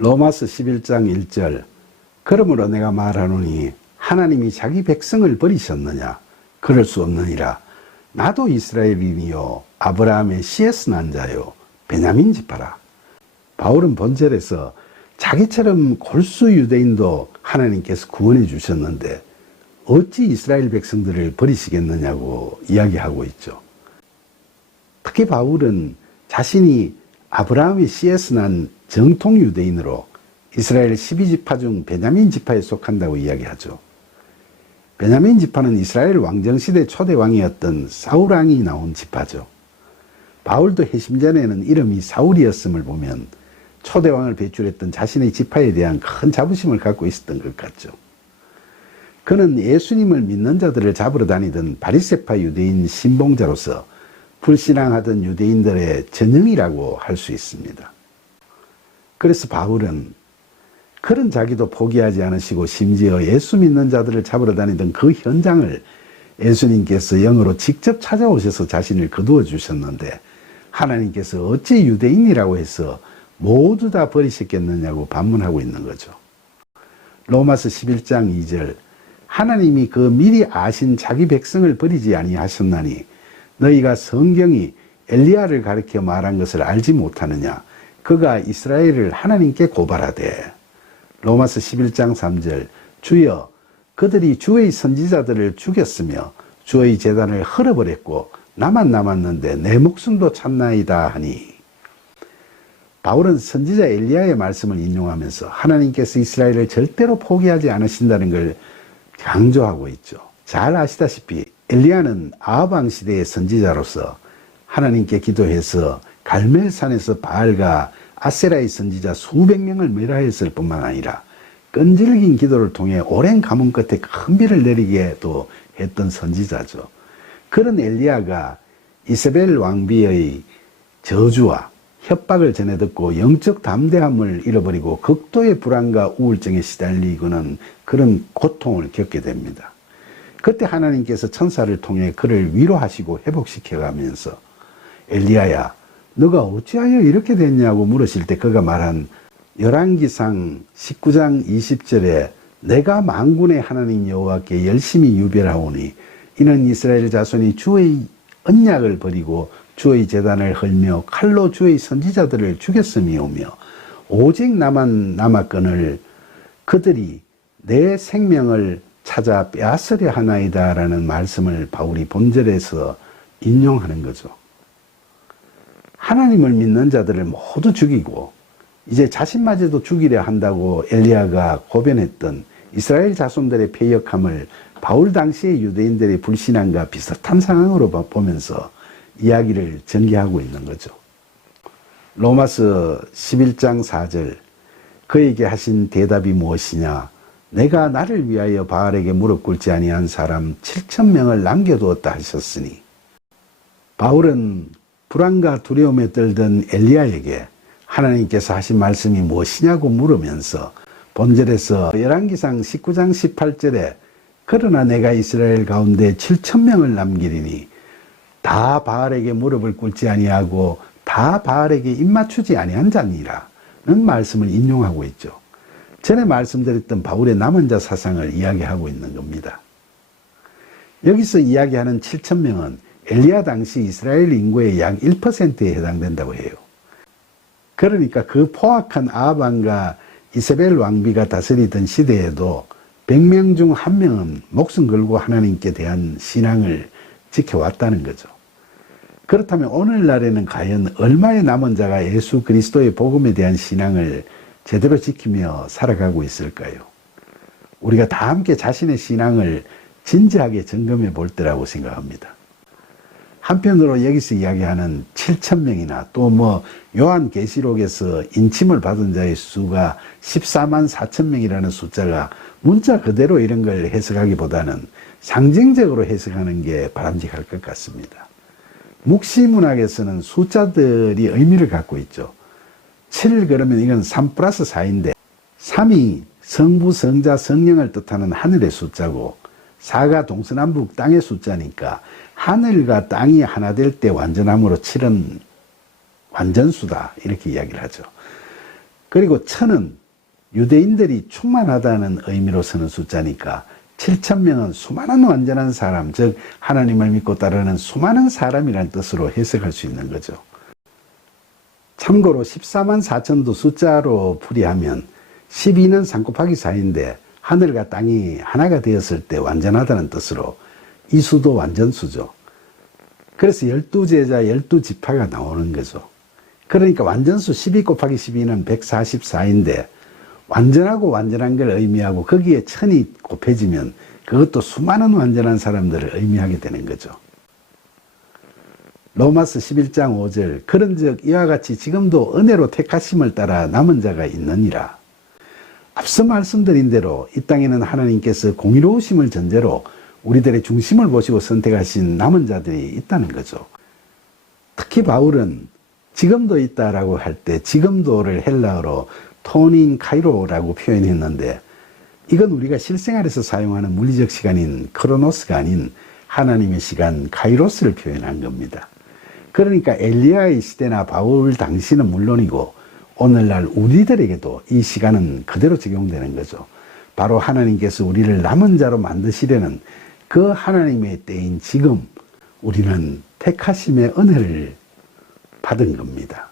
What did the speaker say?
로마서 11장 1절 그러므로 내가 말하노니 하나님이 자기 백성을 버리셨느냐? 그럴 수 없느니라. 나도 이스라엘인이요 아브라함의 씨에서 난 자요 베냐민 지파라. 바울은 본절에서 자기처럼 골수 유대인도 하나님께서 구원해 주셨는데 어찌 이스라엘 백성들을 버리시겠느냐고 이야기하고 있죠. 특히 바울은 자신이 아브라함의 씨에서 난 정통 유대인으로 이스라엘 12지파 중 베냐민 지파에 속한다고 이야기하죠. 베냐민 지파는 이스라엘 왕정시대 초대 왕이었던 사울 왕이 나온 지파죠. 바울도 해심전에는 이름이 사울이었음을 보면 초대 왕을 배출했던 자신의 지파에 대한 큰 자부심을 갖고 있었던 것 같죠. 그는 예수님을 믿는 자들을 잡으러 다니던 바리새파 유대인 신봉자로서 불신앙하던 유대인들의 전형이라고 할 수 있습니다. 그래서 바울은 그런 자기도 포기하지 않으시고 심지어 예수 믿는 자들을 잡으러 다니던 그 현장을 예수님께서 영으로 직접 찾아오셔서 자신을 거두어 주셨는데 하나님께서 어찌 유대인이라고 해서 모두 다 버리셨겠느냐고 반문하고 있는 거죠. 로마서 11장 2절 하나님이 그 미리 아신 자기 백성을 버리지 아니하셨나니 너희가 성경이 엘리야를 가리켜 말한 것을 알지 못하느냐? 그가 이스라엘을 하나님께 고발하되 로마서 11장 3절 주여 그들이 주의 선지자들을 죽였으며 주의 제단을 헐어버렸고 나만 남았는데 내 목숨도 참나이다 하니 바울은 선지자 엘리야의 말씀을 인용하면서 하나님께서 이스라엘을 절대로 포기하지 않으신다는 걸 강조하고 있죠. 잘 아시다시피 엘리야는 아합 왕 시대의 선지자로서 하나님께 기도해서 갈멜산에서 바알과 아세라의 선지자 수백 명을 멸하였을 뿐만 아니라 끈질긴 기도를 통해 오랜 가뭄 끝에 큰 비를 내리게도 했던 선지자죠. 그런 엘리야가 이세벨 왕비의 저주와 협박을 전해 듣고 영적 담대함을 잃어버리고 극도의 불안과 우울증에 시달리고는 그런 고통을 겪게 됩니다. 그때 하나님께서 천사를 통해 그를 위로하시고 회복시켜가면서 엘리야야 너가 어찌하여 이렇게 됐냐고 물으실 때 그가 말한 열왕기상 19장 20절에 내가 만군의 하나님 여호와께 열심히 유별하오니 이는 이스라엘 자손이 주의 언약을 버리고 주의 제단을 헐며 칼로 주의 선지자들을 죽였음이오며 오직 나만 남았거늘 그들이 내 생명을 찾아 빼앗으려 하나이다 라는 말씀을 바울이 본절에서 인용하는 거죠. 하나님을 믿는 자들을 모두 죽이고 이제 자신마저도 죽이려 한다고 엘리야가 고변했던 이스라엘 자손들의 패역함을 바울 당시의 유대인들의 불신앙과 비슷한 상황으로 보면서 이야기를 전개하고 있는 거죠. 로마서 11장 4절 그에게 하신 대답이 무엇이냐 내가 나를 위하여 바알에게 무릎 꿇지 아니한 사람 7,000명을 남겨두었다 하셨으니 바울은 불안과 두려움에 떨던 엘리야에게 하나님께서 하신 말씀이 무엇이냐고 물으면서 본절에서 열왕기상 19장 18절에 그러나 내가 이스라엘 가운데 7,000명을 남기리니 다 바알에게 무릎을 꿇지 아니하고 다 바알에게 입맞추지 아니한 자니라 는 말씀을 인용하고 있죠. 전에 말씀드렸던 바울의 남은 자 사상을 이야기하고 있는 겁니다. 여기서 이야기하는 7,000명은 엘리야 당시 이스라엘 인구의 약 1%에 해당된다고 해요. 그러니까 그 포악한 아합 왕과 이세벨 왕비가 다스리던 시대에도 100명 중 1명은 목숨 걸고 하나님께 대한 신앙을 지켜왔다는 거죠. 그렇다면 오늘날에는 과연 얼마의 남은 자가 예수 그리스도의 복음에 대한 신앙을 제대로 지키며 살아가고 있을까요? 우리가 다 함께 자신의 신앙을 진지하게 점검해 볼 때라고 생각합니다. 한편으로 여기서 이야기하는 7,000명이나 또 요한계시록에서 인침을 받은 자의 수가 14만 4천 명이라는 숫자가 문자 그대로 이런 걸 해석하기보다는 상징적으로 해석하는 게 바람직할 것 같습니다. 묵시문학에서는 숫자들이 의미를 갖고 있죠. 7 그러면 이건 3 플러스 4인데 3이 성부, 성자, 성령을 뜻하는 하늘의 숫자고 4가 동서남북 땅의 숫자니까 하늘과 땅이 하나 될 때 완전함으로 7은 완전수다 이렇게 이야기를 하죠. 그리고 1000은 유대인들이 충만하다는 의미로 쓰는 숫자니까 7,000명은 수많은 완전한 사람, 즉 하나님을 믿고 따르는 수많은 사람이라는 뜻으로 해석할 수 있는 거죠. 참고로 14만 4천도 숫자로 풀이하면 12는 3 곱하기 4인데 하늘과 땅이 하나가 되었을 때 완전하다는 뜻으로 이 수도 완전수죠. 그래서 12제자 12지파가 나오는 거죠. 그러니까 완전수 12 곱하기 12는 144인데 완전하고 완전한 걸 의미하고 거기에 1000이 곱해지면 그것도 수많은 완전한 사람들을 의미하게 되는 거죠. 로마서 11장 5절 그런즉 이와 같이 지금도 은혜로 택하심을 따라 남은 자가 있느니라. 앞서 말씀드린 대로 이 땅에는 하나님께서 공의로우심을 전제로 우리들의 중심을 보시고 선택하신 남은 자들이 있다는 거죠. 특히 바울은 지금도 있다라고 할 때 지금도를 헬라어로 토닌 카이로라고 표현했는데 이건 우리가 실생활에서 사용하는 물리적 시간인 크로노스가 아닌 하나님의 시간 카이로스를 표현한 겁니다. 그러니까 엘리야의 시대나 바울 당시는 물론이고 오늘날 우리들에게도 이 시간은 그대로 적용되는 거죠. 바로 하나님께서 우리를 남은 자로 만드시려는 그 하나님의 때인 지금 우리는 택하심의 은혜를 받은 겁니다.